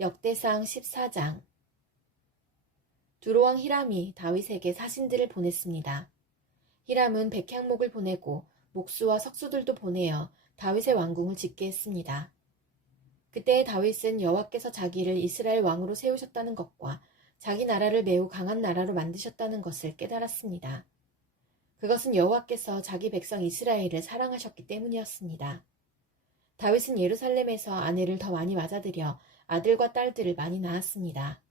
역대상 14장. 두로왕 히람이 다윗에게 사신들을 보냈습니다. 히람은 백향목을 보내고 목수와 석수들도 보내어 다윗의 왕궁을 짓게 했습니다. 그때 다윗은 여호와께서 자기를 이스라엘 왕으로 세우셨다는 것과 자기 나라를 매우 강한 나라로 만드셨다는 것을 깨달았습니다. 그것은 여호와께서 자기 백성 이스라엘을 사랑하셨기 때문이었습니다. 다윗은 예루살렘에서 아내를 더 많이 맞아들여 아들과 딸들을 많이 낳았습니다.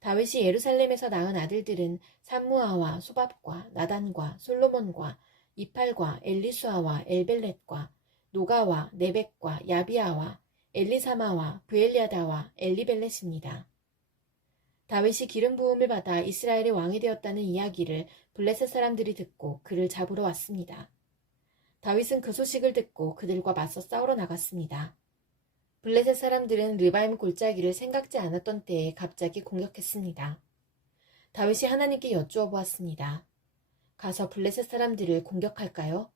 다윗이 예루살렘에서 낳은 아들들은 삼무아와 소밥과 나단과 솔로몬과 이팔과 엘리수아와 엘벨렛과 노가와 네벡과 야비아와 엘리사마와 브엘리아다와 엘리벨렛입니다. 다윗이 기름 부음을 받아 이스라엘의 왕이 되었다는 이야기를 블레셋 사람들이 듣고 그를 잡으러 왔습니다. 다윗은 그 소식을 듣고 그들과 맞서 싸우러 나갔습니다. 블레셋 사람들은 르바임 골짜기를 생각지 않았던 때에 갑자기 공격했습니다. 다윗이 하나님께 여쭈어 보았습니다. 가서 블레셋 사람들을 공격할까요?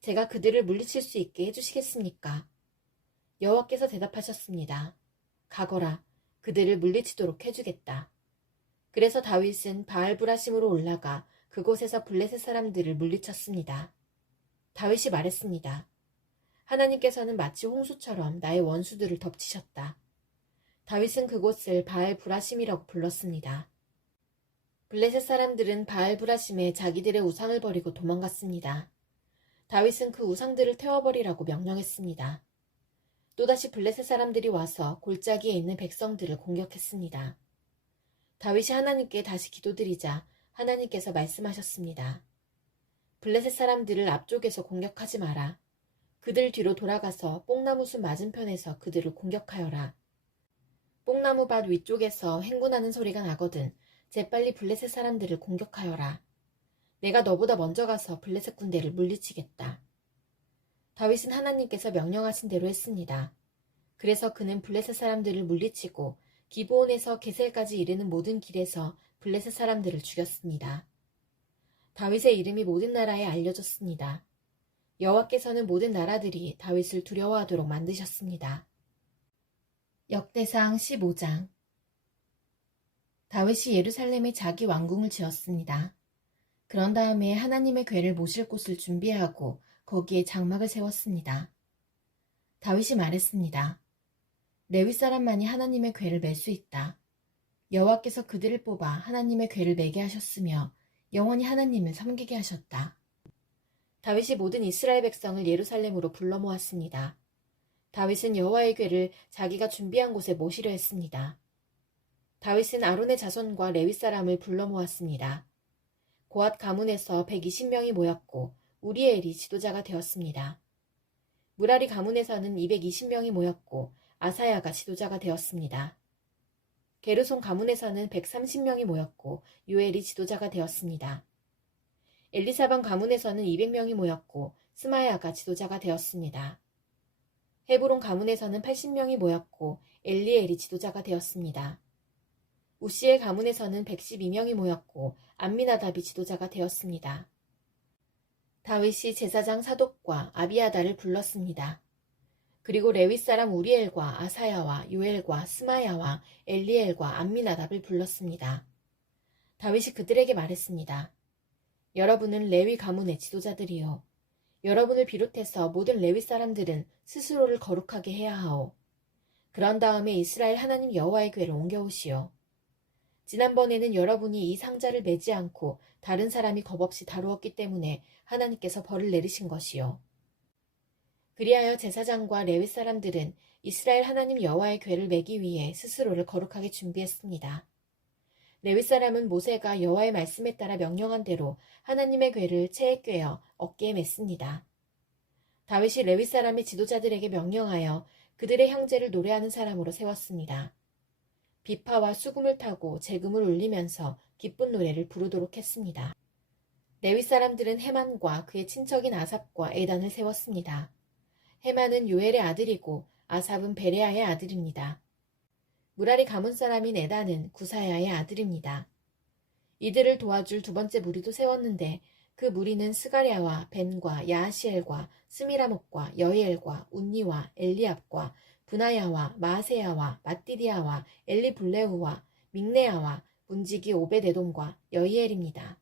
제가 그들을 물리칠 수 있게 해주시겠습니까? 여호와께서 대답하셨습니다. 가거라, 그들을 물리치도록 해주겠다. 그래서 다윗은 바알브라심으로 올라가 그곳에서 블레셋 사람들을 물리쳤습니다. 다윗이 말했습니다. 하나님께서는 마치 홍수처럼 나의 원수들을 덮치셨다. 다윗은 그곳을 바알브라심이라고 불렀습니다. 블레셋 사람들은 바알브라심에 자기들의 우상을 버리고 도망갔습니다. 다윗은 그 우상들을 태워버리라고 명령했습니다. 또다시 블레셋 사람들이 와서 골짜기에 있는 백성들을 공격했습니다. 다윗이 하나님께 다시 기도드리자 하나님께서 말씀하셨습니다. 블레셋 사람들을 앞쪽에서 공격하지 마라. 그들 뒤로 돌아가서 뽕나무숲 맞은편에서 그들을 공격하여라. 뽕나무밭 위쪽에서 횡군하는 소리가 나거든 재빨리 블레셋 사람들을 공격하여라. 내가 너보다 먼저 가서 블레셋 군대를 물리치겠다. 다윗은 하나님께서 명령하신 대로 했습니다. 그래서 그는 블레셋 사람들을 물리치고 기브온에서 게셀까지 이르는 모든 길에서 블레셋 사람들을 죽였습니다. 다윗의 이름이 모든 나라에 알려졌습니다. 여호와께서는 모든 나라들이 다윗을 두려워하도록 만드셨습니다. 역대상 15장. 다윗이 예루살렘에 자기 왕궁을 지었습니다. 그런 다음에 하나님의 궤를 모실 곳을 준비하고 거기에 장막을 세웠습니다. 다윗이 말했습니다. 레위 사람만이 하나님의 궤를 맬 수 있다. 여호와께서 그들을 뽑아 하나님의 궤를 매게 하셨으며 영원히 하나님을 섬기게 하셨다. 다윗이 모든 이스라엘 백성을 예루살렘으로 불러 모았습니다. 다윗은 여호와의 궤를 자기가 준비한 곳에 모시려 했습니다. 다윗은 아론의 자손과 레위 사람을 불러 모았습니다. 고앗 가문에서 120명이 모였고 우리엘이 지도자가 되었습니다. 무라리 가문에서는 220명이 모였고 아사야가 지도자가 되었습니다. 게르손 가문에서는 130명이 모였고 요엘이 지도자가 되었습니다. 엘리사반 가문에서는 200명이 모였고 스마야가 지도자가 되었습니다. 헤브론 가문에서는 80명이 모였고 엘리엘이 지도자가 되었습니다. 우시엘 가문에서는 112명이 모였고 암미나답이 지도자가 되었습니다. 다윗이 제사장 사독과 아비아달을 불렀습니다. 그리고 레위 사람 우리엘과 아사야와 요엘과 스마야와 엘리엘과 암미나답을 불렀습니다. 다윗이 그들에게 말했습니다. 여러분은 레위 가문의 지도자들이요. 여러분을 비롯해서 모든 레위 사람들은 스스로를 거룩하게 해야 하오. 그런 다음에 이스라엘 하나님 여호와의 궤를 옮겨오시오. 지난번에는 여러분이 이 상자를 매지 않고 다른 사람이 겁없이 다루었기 때문에 하나님께서 벌을 내리신 것이요. 그리하여 제사장과 레위 사람들은 이스라엘 하나님 여호와의 궤를 매기 위해 스스로를 거룩하게 준비했습니다. 레위 사람은 모세가 여호와의 말씀에 따라 명령한 대로 하나님의 궤를 채에 꿰어 어깨에 맸습니다. 다윗이 레위 사람의 지도자들에게 명령하여 그들의 형제를 노래하는 사람으로 세웠습니다. 비파와 수금을 타고 재금을 울리면서 기쁜 노래를 부르도록 했습니다. 레위 사람들은 헤만과 그의 친척인 아삽과 에단을 세웠습니다. 헤만은 요엘의 아들이고 아삽은 베레아의 아들입니다. 무라리 가문 사람인 에단은 구사야의 아들입니다. 이들을 도와줄 두 번째 무리도 세웠는데 그 무리는 스가랴와 벤과 야하시엘과 스미라목과 여이엘과 운니와 엘리압과 분하야와 마아세야와 마띠디아와 엘리블레후와 믹네야와 문지기 오베데돔과 여히엘입니다.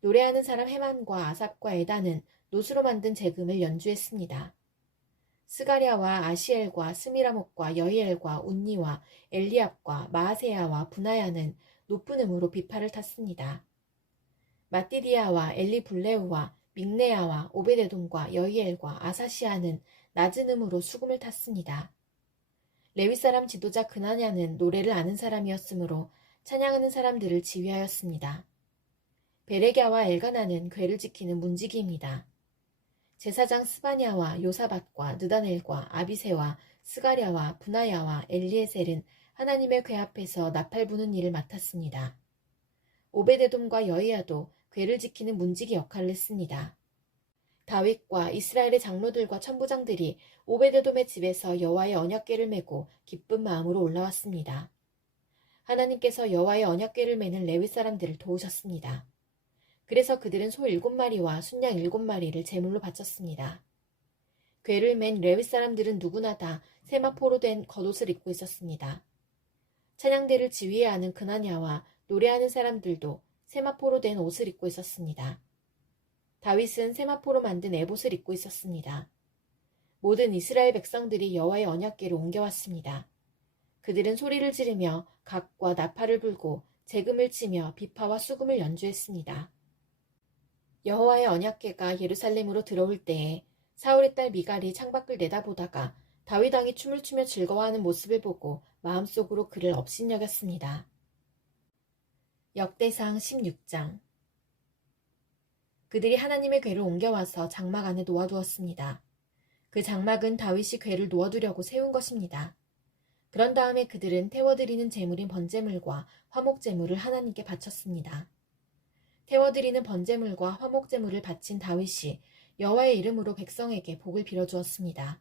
노래하는 사람 헤만과 아삽과 에다는 노수로 만든 제금을 연주했습니다. 스가랴와 아시엘과 스미라목과 여히엘과 운니와 엘리압과 마아세야와 분하야는 높은 음으로 비파를 탔습니다. 마띠디아와 엘리블레우와 믹네야와 오베데돔과 여히엘과 아사시아는 낮은 음으로 수금을 탔습니다. 레위 사람 지도자 그나냐는 노래를 아는 사람이었으므로 찬양하는 사람들을 지휘하였습니다. 베레갸와 엘가나는 궤를 지키는 문지기입니다. 제사장 스바냐와 요사밧과 느다넬과 아비세와 스가랴와 분하야와 엘리에셀은 하나님의 궤 앞에서 나팔 부는 일을 맡았습니다. 오베데돔과 여히야도 궤를 지키는 문지기 역할을 했습니다. 다윗과 이스라엘의 장로들과 천부장들이 오베데돔의 집에서 여호와의 언약궤를 메고 기쁜 마음으로 올라왔습니다. 하나님께서 여호와의 언약궤를 메는 레위 사람들을 도우셨습니다. 그래서 그들은 소 7마리와 순양 7마리를 제물로 바쳤습니다. 궤를 맨 레위 사람들은 누구나 다 세마포로 된 겉옷을 입고 있었습니다. 찬양대를 지휘해야 하는 그나냐와 노래하는 사람들도 세마포로 된 옷을 입고 있었습니다. 다윗은 세마포로 만든 에봇을 입고 있었습니다. 모든 이스라엘 백성들이 여호와의 언약궤를 옮겨왔습니다. 그들은 소리를 지르며 각과 나팔을 불고 제금을 치며 비파와 수금을 연주했습니다. 여호와의 언약궤가 예루살렘으로 들어올 때에 사울의 딸 미갈이 창밖을 내다보다가 다윗 왕이 춤을 추며 즐거워하는 모습을 보고 마음속으로 그를 업신여겼습니다. 역대상 16장. 그들이 하나님의 궤를 옮겨와서 장막 안에 놓아두었습니다. 그 장막은 다윗이 궤를 놓아두려고 세운 것입니다. 그런 다음에 그들은 태워드리는 제물인 번제물과 화목제물을 하나님께 바쳤습니다. 태워드리는 번제물과 화목제물을 바친 다윗이 여호와의 이름으로 백성에게 복을 빌어주었습니다.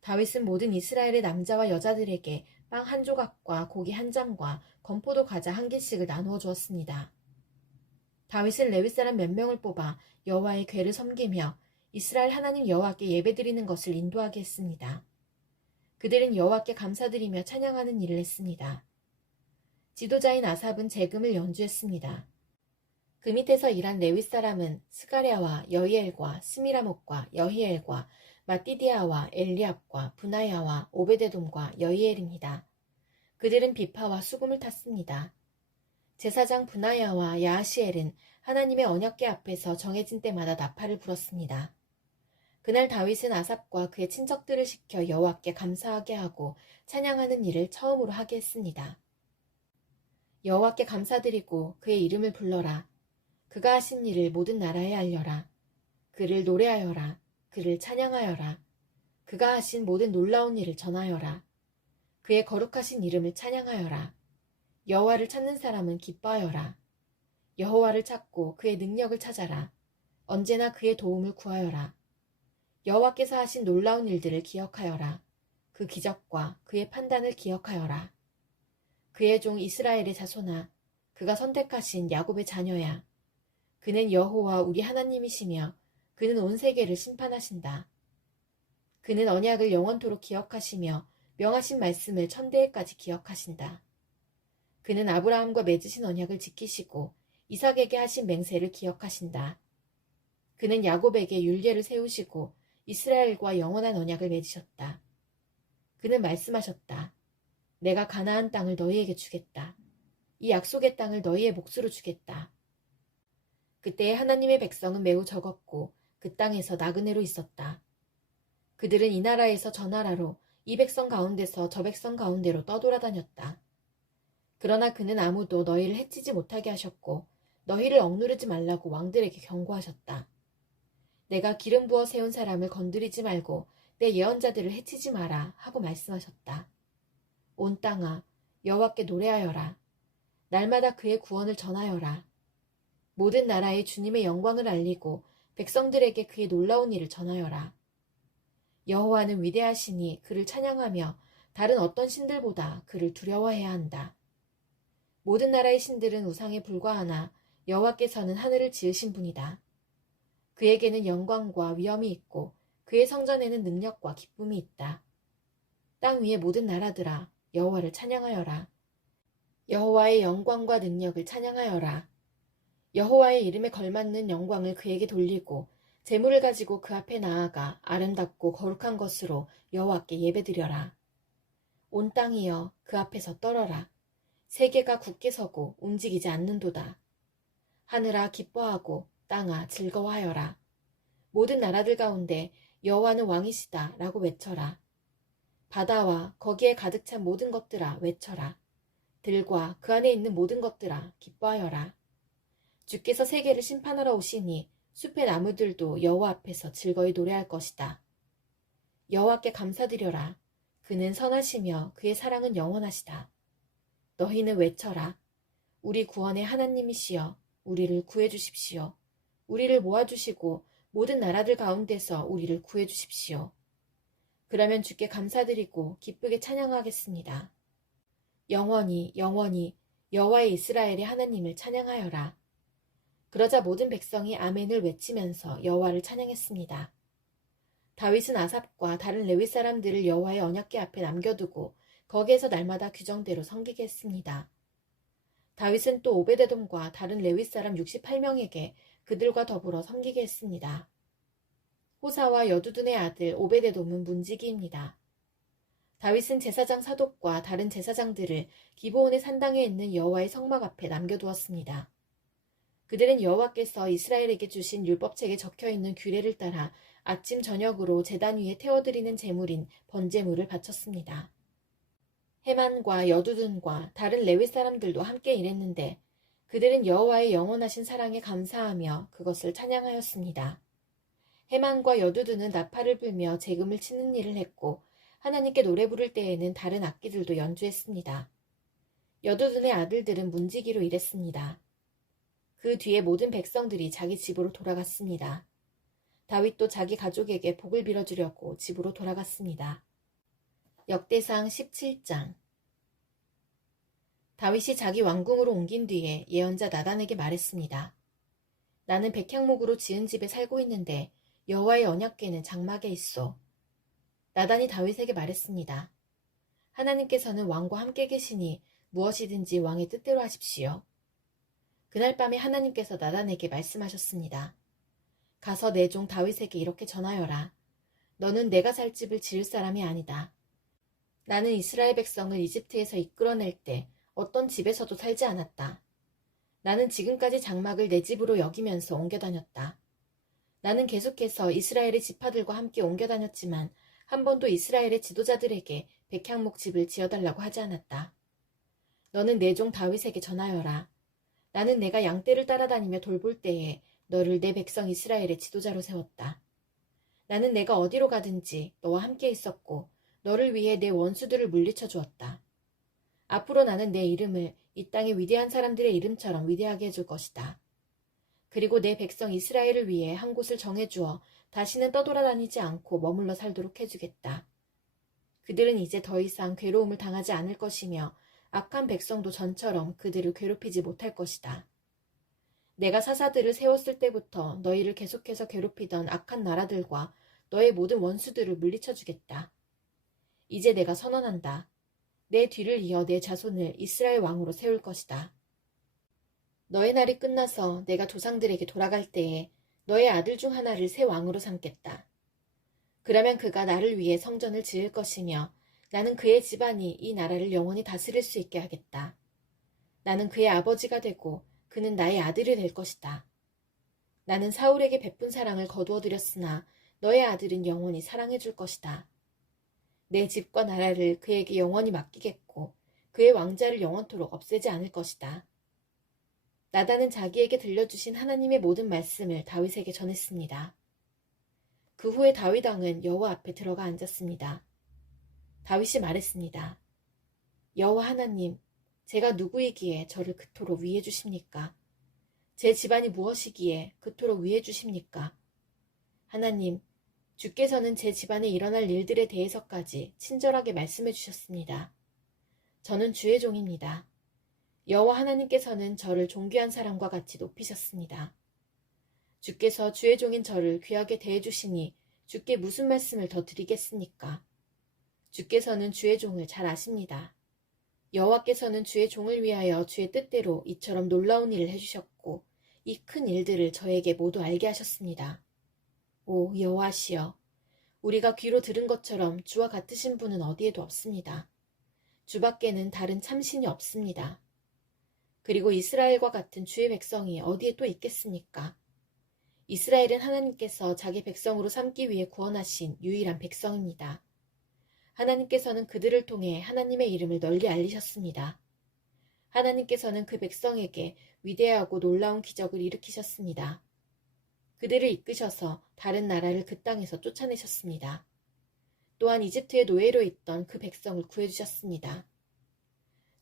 다윗은 모든 이스라엘의 남자와 여자들에게 빵 한 조각과 고기 한 점과 건포도 과자 한 개씩을 나누어 주었습니다. 다윗은 레위 사람 몇 명을 뽑아 여호와의 궤를 섬기며 이스라엘 하나님 여호와께 예배드리는 것을 인도하게 했습니다. 그들은 여호와께 감사드리며 찬양하는 일을 했습니다. 지도자인 아삽은 제금을 연주했습니다. 그 밑에서 일한 레위 사람은 스가랴와 여히엘과 스미라목과 여히엘과 마띠디아와 엘리압과 분하야와 오베데돔과 여히엘입니다. 그들은 비파와 수금을 탔습니다. 제사장 분하야와 야하시엘은 하나님의 언약궤 앞에서 정해진 때마다 나팔을 불었습니다. 그날 다윗은 아삽과 그의 친척들을 시켜 여호와께 감사하게 하고 찬양하는 일을 처음으로 하게 했습니다. 여호와께 감사드리고 그의 이름을 불러라. 그가 하신 일을 모든 나라에 알려라. 그를 노래하여라. 그를 찬양하여라. 그가 하신 모든 놀라운 일을 전하여라. 그의 거룩하신 이름을 찬양하여라. 여호와를 찾는 사람은 기뻐하여라. 여호와를 찾고 그의 능력을 찾아라. 언제나 그의 도움을 구하여라. 여호와께서 하신 놀라운 일들을 기억하여라. 그 기적과 그의 판단을 기억하여라. 그의 종 이스라엘의 자손아, 그가 선택하신 야곱의 자녀야. 그는 여호와 우리 하나님이시며 그는 온 세계를 심판하신다. 그는 언약을 영원토록 기억하시며 명하신 말씀을 천대에까지 기억하신다. 그는 아브라함과 맺으신 언약을 지키시고 이삭에게 하신 맹세를 기억하신다. 그는 야곱에게 율례를 세우시고 이스라엘과 영원한 언약을 맺으셨다. 그는 말씀하셨다. 내가 가나안 땅을 너희에게 주겠다. 이 약속의 땅을 너희의 몫으로 주겠다. 그때 하나님의 백성은 매우 적었고 그 땅에서 나그네로 있었다. 그들은 이 나라에서 저 나라로 이 백성 가운데서 저 백성 가운데로 떠돌아다녔다. 그러나 그는 아무도 너희를 해치지 못하게 하셨고 너희를 억누르지 말라고 왕들에게 경고하셨다. 내가 기름 부어 세운 사람을 건드리지 말고 내 예언자들을 해치지 마라 하고 말씀하셨다. 온 땅아 여호와께 노래하여라. 날마다 그의 구원을 전하여라. 모든 나라에 주님의 영광을 알리고 백성들에게 그의 놀라운 일을 전하여라. 여호와는 위대하시니 그를 찬양하며 다른 어떤 신들보다 그를 두려워해야 한다. 모든 나라의 신들은 우상에 불과하나 여호와께서는 하늘을 지으신 분이다. 그에게는 영광과 위엄이 있고 그의 성전에는 능력과 기쁨이 있다. 땅 위의 모든 나라들아 여호와를 찬양하여라. 여호와의 영광과 능력을 찬양하여라. 여호와의 이름에 걸맞는 영광을 그에게 돌리고 제물을 가지고 그 앞에 나아가 아름답고 거룩한 것으로 여호와께 예배드려라. 온 땅이여 그 앞에서 떨어라. 세계가 굳게 서고 움직이지 않는도다. 하늘아 기뻐하고 땅아 즐거워하여라. 모든 나라들 가운데 여호와는 왕이시다 라고 외쳐라. 바다와 거기에 가득 찬 모든 것들아 외쳐라. 들과 그 안에 있는 모든 것들아 기뻐하여라. 주께서 세계를 심판하러 오시니 숲의 나무들도 여호와 앞에서 즐거이 노래할 것이다. 여호와께 감사드려라. 그는 선하시며 그의 사랑은 영원하시다. 너희는 외쳐라. 우리 구원의 하나님이시여 우리를 구해주십시오. 우리를 모아주시고 모든 나라들 가운데서 우리를 구해주십시오. 그러면 주께 감사드리고 기쁘게 찬양하겠습니다. 영원히 영원히 여호와의 이스라엘의 하나님을 찬양하여라. 그러자 모든 백성이 아멘을 외치면서 여호와를 찬양했습니다. 다윗은 아삽과 다른 레위 사람들을 여호와의 언약궤 앞에 남겨두고 거기에서 날마다 규정대로 섬기게 했습니다. 다윗은 또 오베데돔과 다른 레위 사람 68명에게 그들과 더불어 섬기게 했습니다. 호사와 여두둔의 아들 오베데돔은 문지기입니다. 다윗은 제사장 사독과 다른 제사장들을 기브온의 산당에 있는 여호와의 성막 앞에 남겨두었습니다. 그들은 여호와께서 이스라엘에게 주신 율법책에 적혀있는 규례를 따라 아침 저녁으로 제단 위에 태워드리는 제물인 번제물을 바쳤습니다. 헤만과 여두둔과 다른 레위 사람들도 함께 일했는데 그들은 여호와의 영원하신 사랑에 감사하며 그것을 찬양하였습니다. 헤만과 여두둔은 나팔을 불며 재금을 치는 일을 했고 하나님께 노래 부를 때에는 다른 악기들도 연주했습니다. 여두둔의 아들들은 문지기로 일했습니다. 그 뒤에 모든 백성들이 자기 집으로 돌아갔습니다. 다윗도 자기 가족에게 복을 빌어주려고 집으로 돌아갔습니다. 역대상 17장. 다윗이 자기 왕궁으로 옮긴 뒤에 예언자 나단에게 말했습니다. 나는 백향목으로 지은 집에 살고 있는데 여호와의 언약궤는 장막에 있소. 나단이 다윗에게 말했습니다. 하나님께서는 왕과 함께 계시니 무엇이든지 왕의 뜻대로 하십시오. 그날 밤에 하나님께서 나단에게 말씀하셨습니다. 가서 내 종 다윗에게 이렇게 전하여라. 너는 내가 살 집을 지을 사람이 아니다. 나는 이스라엘 백성을 이집트에서 이끌어낼 때 어떤 집에서도 살지 않았다. 나는 지금까지 장막을 내 집으로 여기면서 옮겨 다녔다. 나는 계속해서 이스라엘의 지파들과 함께 옮겨 다녔지만 한 번도 이스라엘의 지도자들에게 백향목 집을 지어달라고 하지 않았다. 너는 내 종 다윗에게 전하여라. 나는 내가 양떼를 따라다니며 돌볼 때에 너를 내 백성 이스라엘의 지도자로 세웠다. 나는 내가 어디로 가든지 너와 함께 있었고 너를 위해 내 원수들을 물리쳐 주었다. 앞으로 나는 내 이름을 이 땅의 위대한 사람들의 이름처럼 위대하게 해줄 것이다. 그리고 내 백성 이스라엘을 위해 한 곳을 정해주어 다시는 떠돌아다니지 않고 머물러 살도록 해주겠다. 그들은 이제 더 이상 괴로움을 당하지 않을 것이며 악한 백성도 전처럼 그들을 괴롭히지 못할 것이다. 내가 사사들을 세웠을 때부터 너희를 계속해서 괴롭히던 악한 나라들과 너의 모든 원수들을 물리쳐 주겠다. 이제 내가 선언한다. 내 뒤를 이어 내 자손을 이스라엘 왕으로 세울 것이다. 너의 날이 끝나서 내가 조상들에게 돌아갈 때에 너의 아들 중 하나를 새 왕으로 삼겠다. 그러면 그가 나를 위해 성전을 지을 것이며 나는 그의 집안이 이 나라를 영원히 다스릴 수 있게 하겠다. 나는 그의 아버지가 되고 그는 나의 아들이 될 것이다. 나는 사울에게 베푼 사랑을 거두어들였으나 너의 아들은 영원히 사랑해 줄 것이다. 내 집과 나라를 그에게 영원히 맡기겠고 그의 왕자를 영원토록 없애지 않을 것이다. 나단은 자기에게 들려주신 하나님의 모든 말씀을 다윗에게 전했습니다. 그 후에 다윗 왕은 여호와 앞에 들어가 앉았습니다. 다윗이 말했습니다. 여호와 하나님, 제가 누구이기에 저를 그토록 위해 주십니까? 제 집안이 무엇이기에 그토록 위해 주십니까? 하나님, 주께서는 제 집안에 일어날 일들에 대해서까지 친절하게 말씀해 주셨습니다. 저는 주의 종입니다. 여호와 하나님께서는 저를 존귀한 사람과 같이 높이셨습니다. 주께서 주의 종인 저를 귀하게 대해주시니 주께 무슨 말씀을 더 드리겠습니까? 주께서는 주의 종을 잘 아십니다. 여호와께서는 주의 종을 위하여 주의 뜻대로 이처럼 놀라운 일을 해주셨고 이 큰 일들을 저에게 모두 알게 하셨습니다. 오 여호와시여, 우리가 귀로 들은 것처럼 주와 같으신 분은 어디에도 없습니다. 주밖에는 다른 참신이 없습니다. 그리고 이스라엘과 같은 주의 백성이 어디에 또 있겠습니까? 이스라엘은 하나님께서 자기 백성으로 삼기 위해 구원하신 유일한 백성입니다. 하나님께서는 그들을 통해 하나님의 이름을 널리 알리셨습니다. 하나님께서는 그 백성에게 위대하고 놀라운 기적을 일으키셨습니다. 그들을 이끄셔서 다른 나라를 그 땅에서 쫓아내셨습니다. 또한 이집트의 노예로 있던 그 백성을 구해주셨습니다.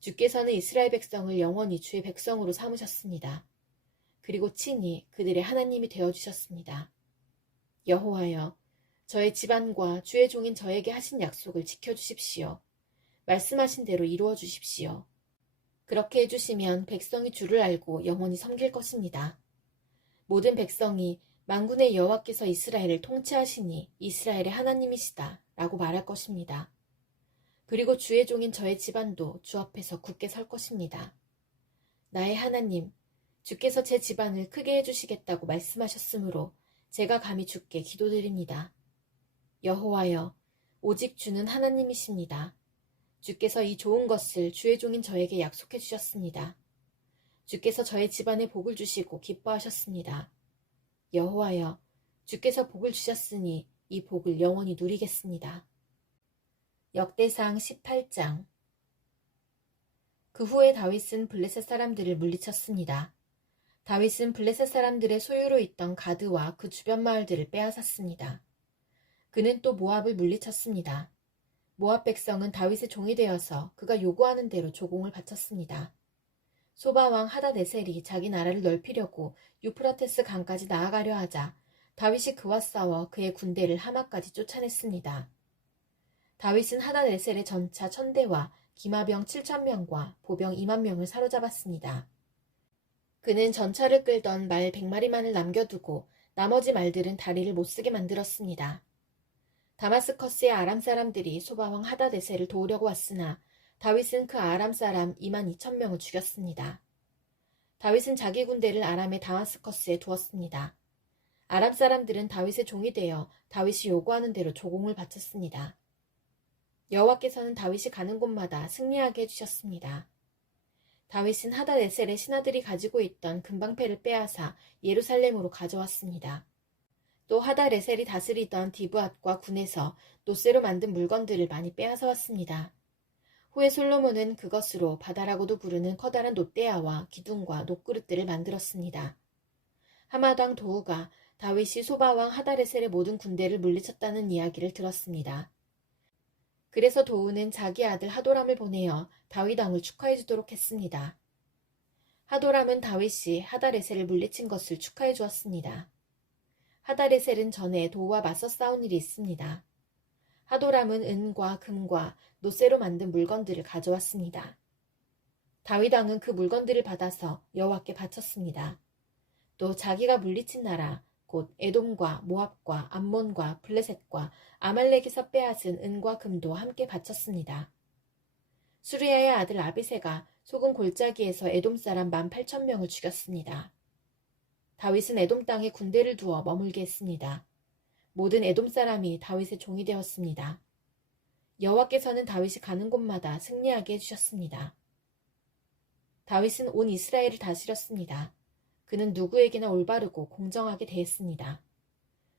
주께서는 이스라엘 백성을 영원히 주의 백성으로 삼으셨습니다. 그리고 친히 그들의 하나님이 되어주셨습니다. 여호와여, 저의 집안과 주의 종인 저에게 하신 약속을 지켜주십시오. 말씀하신 대로 이루어 주십시오. 그렇게 해주시면 백성이 주를 알고 영원히 섬길 것입니다. 모든 백성이 만군의 여호와께서 이스라엘을 통치하시니 이스라엘의 하나님이시다 라고 말할 것입니다. 그리고 주의 종인 저의 집안도 주 앞에서 굳게 설 것입니다. 나의 하나님, 주께서 제 집안을 크게 해주시겠다고 말씀하셨으므로 제가 감히 주께 기도드립니다. 여호와여, 오직 주는 하나님이십니다. 주께서 이 좋은 것을 주의 종인 저에게 약속해 주셨습니다. 주께서 저의 집안에 복을 주시고 기뻐하셨습니다. 여호와여, 주께서 복을 주셨으니 이 복을 영원히 누리겠습니다. 역대상 18장. 그 후에 다윗은 블레셋 사람들을 물리쳤습니다. 다윗은 블레셋 사람들의 소유로 있던 가드와 그 주변 마을들을 빼앗았습니다. 그는 또 모압을 물리쳤습니다. 모압 백성은 다윗의 종이 되어서 그가 요구하는 대로 조공을 바쳤습니다. 소바왕 하다네셀이 자기 나라를 넓히려고 유프라테스 강까지 나아가려 하자 다윗이 그와 싸워 그의 군대를 하마까지 쫓아냈습니다. 다윗은 하다네셀의 전차 1000대와 기마병 7000명과 보병 2만 명을 사로잡았습니다. 그는 전차를 끌던 말 100마리만을 남겨두고 나머지 말들은 다리를 못쓰게 만들었습니다. 다마스커스의 아람 사람들이 소바왕 하다데셀을 도우려고 왔으나 다윗은 그 아람 사람 2만 2천 명을 죽였습니다. 다윗은 자기 군대를 아람의 다마스커스에 두었습니다. 아람 사람들은 다윗의 종이 되어 다윗이 요구하는 대로 조공을 바쳤습니다. 여호와께서는 다윗이 가는 곳마다 승리하게 해주셨습니다. 다윗은 하다데셀의 신하들이 가지고 있던 금방패를 빼앗아 예루살렘으로 가져왔습니다. 또 하다레셀이 다스리던 디브앗과 군에서 노쇠로 만든 물건들을 많이 빼앗아 왔습니다. 후에 솔로몬은 그것으로 바다라고도 부르는 커다란 놋대야와 기둥과 놋그릇들을 만들었습니다. 하마당 도후가 다윗이 소바왕 하다레셀의 모든 군대를 물리쳤다는 이야기를 들었습니다. 그래서 도후는 자기 아들 하도람을 보내어 다윗 왕을 축하해 주도록 했습니다. 하도람은 다윗이 하다레셀을 물리친 것을 축하해 주었습니다. 하다레셀은 전에 도우와 맞서 싸운 일이 있습니다. 하도람은 은과 금과 노쇠로 만든 물건들을 가져왔습니다. 다윗 왕은 그 물건들을 받아서 여호와께 바쳤습니다. 또 자기가 물리친 나라 곧 에돔과 모압과 암몬과 블레셋과 아말렉에서 빼앗은 은과 금도 함께 바쳤습니다. 수르야의 아들 아비새가 소금 골짜기에서 에돔 사람 18,000명을 죽였습니다. 다윗은 에돔 땅에 군대를 두어 머물게 했습니다. 모든 에돔 사람이 다윗의 종이 되었습니다. 여호와께서는 다윗이 가는 곳마다 승리하게 해주셨습니다. 다윗은 온 이스라엘을 다스렸습니다. 그는 누구에게나 올바르고 공정하게 대했습니다.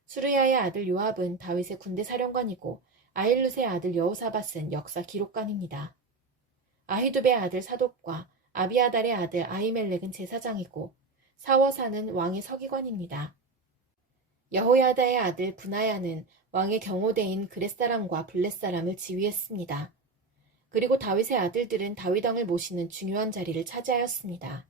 수르야의 아들 요압은 다윗의 군대 사령관이고 아힐룻의 아들 여호사밧은 역사 기록관입니다. 아히두베의 아들 사독과 아비아달의 아들 아히멜렉은 제사장이고 사워사는 왕의 서기관입니다. 여호야다의 아들 브나야는 왕의 경호대인 그렛사람과 블렛사람을 지휘했습니다. 그리고 다윗의 아들들은 다윗 왕을 모시는 중요한 자리를 차지하였습니다.